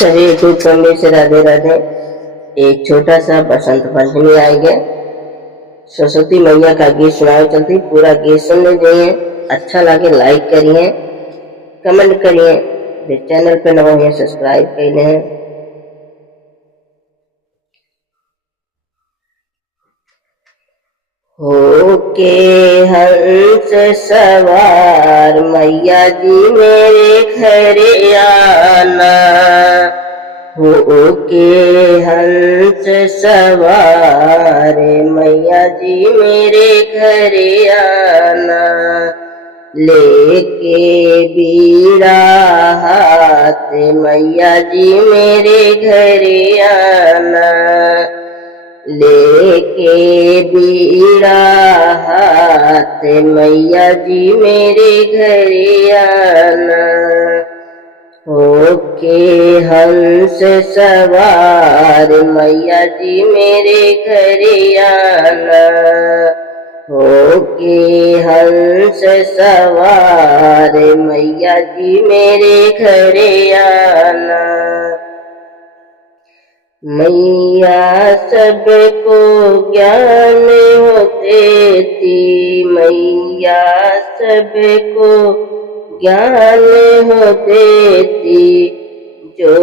सभी कुटुंबी से राधे राधे। एक छोटा सा बसंत पंचमी आई गया। सरस्वती मैया का गीत सुनाओ चलती, पूरा गीत सुन लीजिए। अच्छा लगे लाइक करिए, कमेंट करिए, फिर चैनल पे नवा है सब्सक्राइब करिए। हो के हंस सवार मैया जी मेरे घरे आना, हो के हंस सवार मैया जी मेरे घरे आना, लेके बीड़ा हाथ मैया जी मेरे घरे आना, लेके बीड़ा हाथ मैया जी मेरे घरे आना, होके हंस सवार मैया जी मेरे घरे आना, होके हंस सवार मैया जी मेरे घरे आना। मैया सबको ज्ञान हो देती, मैया सबको ज्ञान हो देती, जो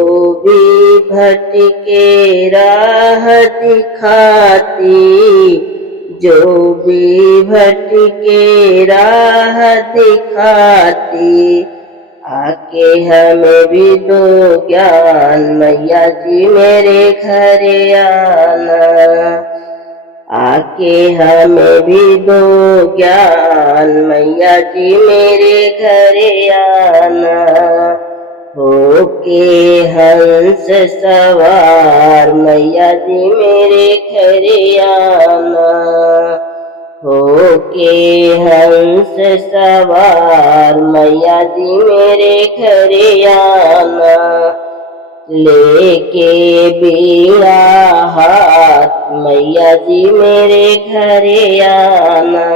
भी भटके राह दिखाती, जो भी भटके राह दिखाती, आके हमें भी दो ज्ञान मैया जी मेरे घरे आना, आके हमें भी दो ज्ञान मैया जी मेरे घरे आना, होके हंस सवार मैया जी मेरे घरे आना, होके हंस सवार मैया जी मेरे घरे आना, लेके बीड़ा हाथ मैया जी मेरे घरे आना,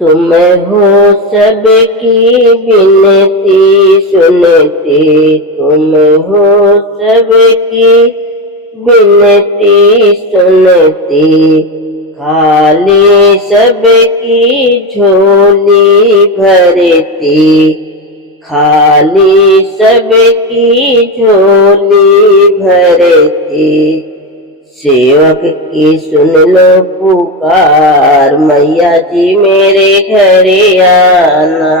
तुम हो सबकी विनती सुनती, तुम हो सबकी विनती सुनती, खाली सबकी झोली भरती, खाली सबकी झोली भरती, सेवक की सुन लो पुकार मैया जी मेरे घरे आना,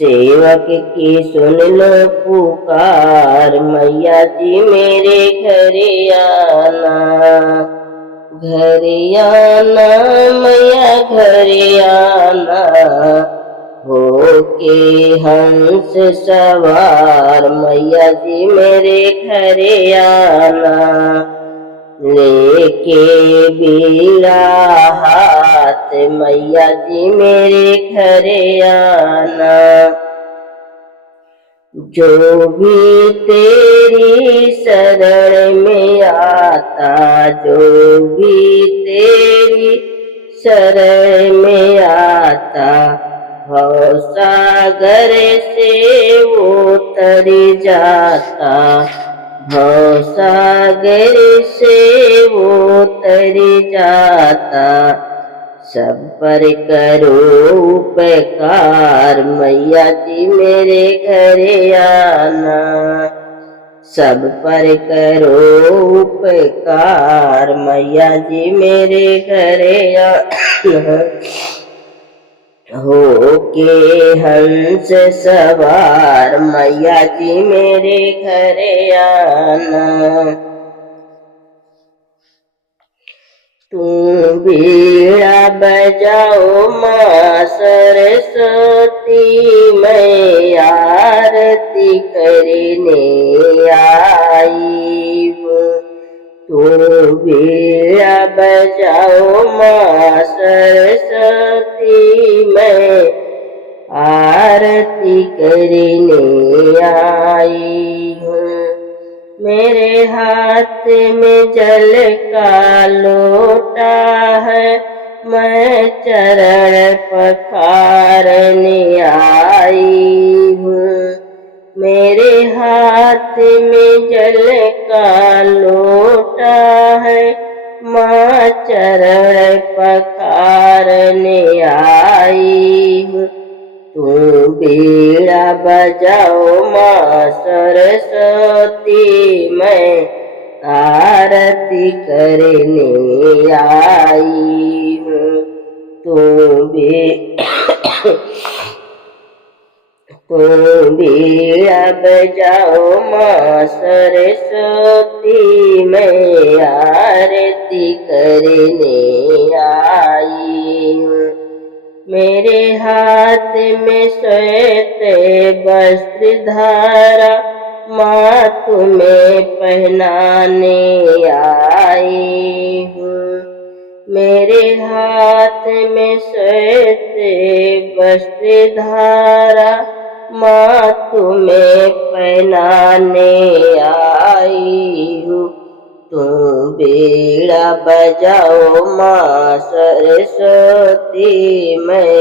सेवक की सुन लो पुकार मैया जी मेरे घरे आना, घरे आना मैया घरे आना, होके हंस सवार मैया जी मेरे घरे आना, लेके बीड़ा हाथ मैया जी मेरे घरे आना, जो भी तेरी शरण में आता, जो भी तेरी शरण में आता, भव सागर से वो तर जाता, भव सागर से वो तर जाता, सब पर करो उपकार मैया जी मेरे घरे आना, सब पर करो उपकार मैया जी मेरे घरे आना, होके हंस सवार मैया जी मेरे घरे आना, तुम बीड़ा बजाओ माँ सरस्वती, मैं आरती करने आई हूँ, तुम बीड़ा बजाओ माँ सरस्वती, मैं आरती करने आई हूँ, मेरे हाथ में जल का लोटा है, मैं चरण पखारने आई हूँ, मेरे हाथ में जल का लोटा है, माँ चरण पखारने आई हूँ। तू बीड़ा बजाओ माँ सरस्वती, मैं आरती करने आई हूँ। तू बीड़ा बजाओ माँ सरस्वती, मैं आरती करने आई हूँ। मेरे हाथ में श्वेत वस्त्र धारा, माँ तुम्हें पहनाने आई हूँ। मेरे हाथ में श्वेत वस्त्र धारा, माँ तुम्हें पहनाने आई हूँ। तुम बीड़ा बजाओ माँ सरस्वती, मैं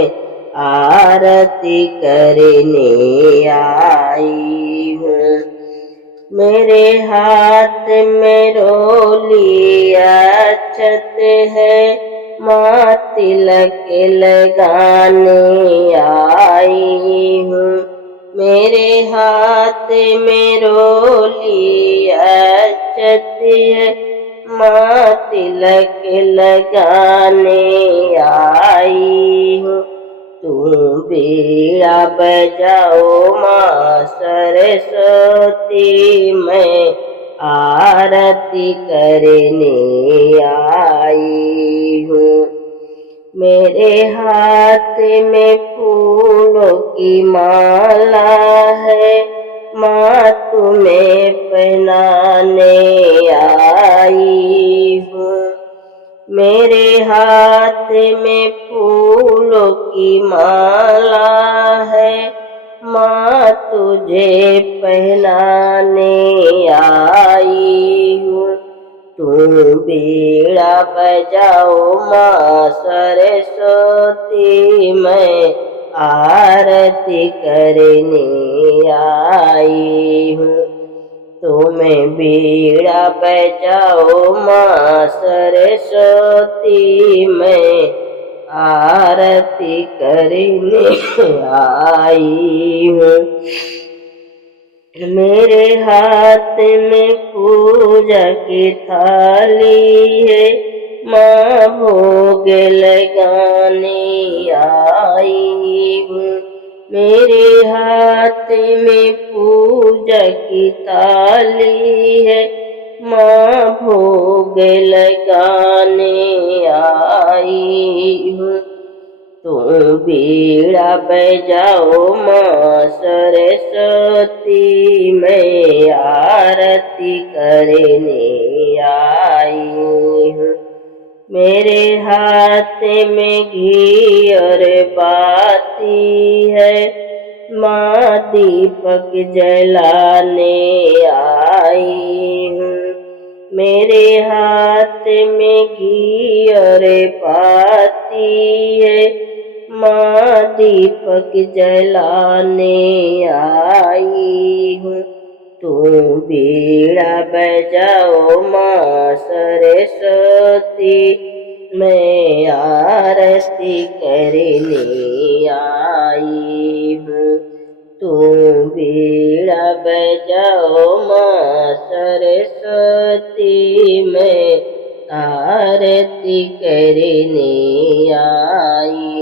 आरती करने आई हूँ। मेरे हाथ में रोली अक्षत है, माँ तिलक लगाने आई हूँ। मेरे हाथ में रोली अक्षत है, माँ तिलक लगाने आई हूँ। तुम बीड़ा बजाओ माँ सरस्वती, मैं आरती करने आई हूँ। मेरे हाथ में फूलों की माला है, माँ तुम्हें पहनाने आई हूँ। मेरे हाथ में फूलों की माला है, माँ तुझे पहनाने आई हूँ। तुम बीड़ा बजाओ माँ सरस्वती, मैं आरती करने आई हूँ। तुम्हें बीड़ा बजाओ माँ सरस्वती, मैं आरती करने आई हूँ। मेरे हाथ में पूजा की थाली है, माँ भोग लगाने आई हूँ। मेरे हाथ में पूजा की थाली है, माँ भोग लगाने आई हूँ। तुम बीड़ा बजाओ माँ सरस्वती, मैं आरती करने आई हूँ। मेरे हाथ में घी और बाती है, माँ दीपक जलाने आई हूँ। मेरे हाथ में घी और बाती है, माँ दीपक जलाने आई हूँ। तुम बीड़ा बजाओ माँ सरस्वती, मैं आरती करने आई हूँ। तुम बीड़ा बजाओ माँ सरस्वती, मैं आरती करने आई।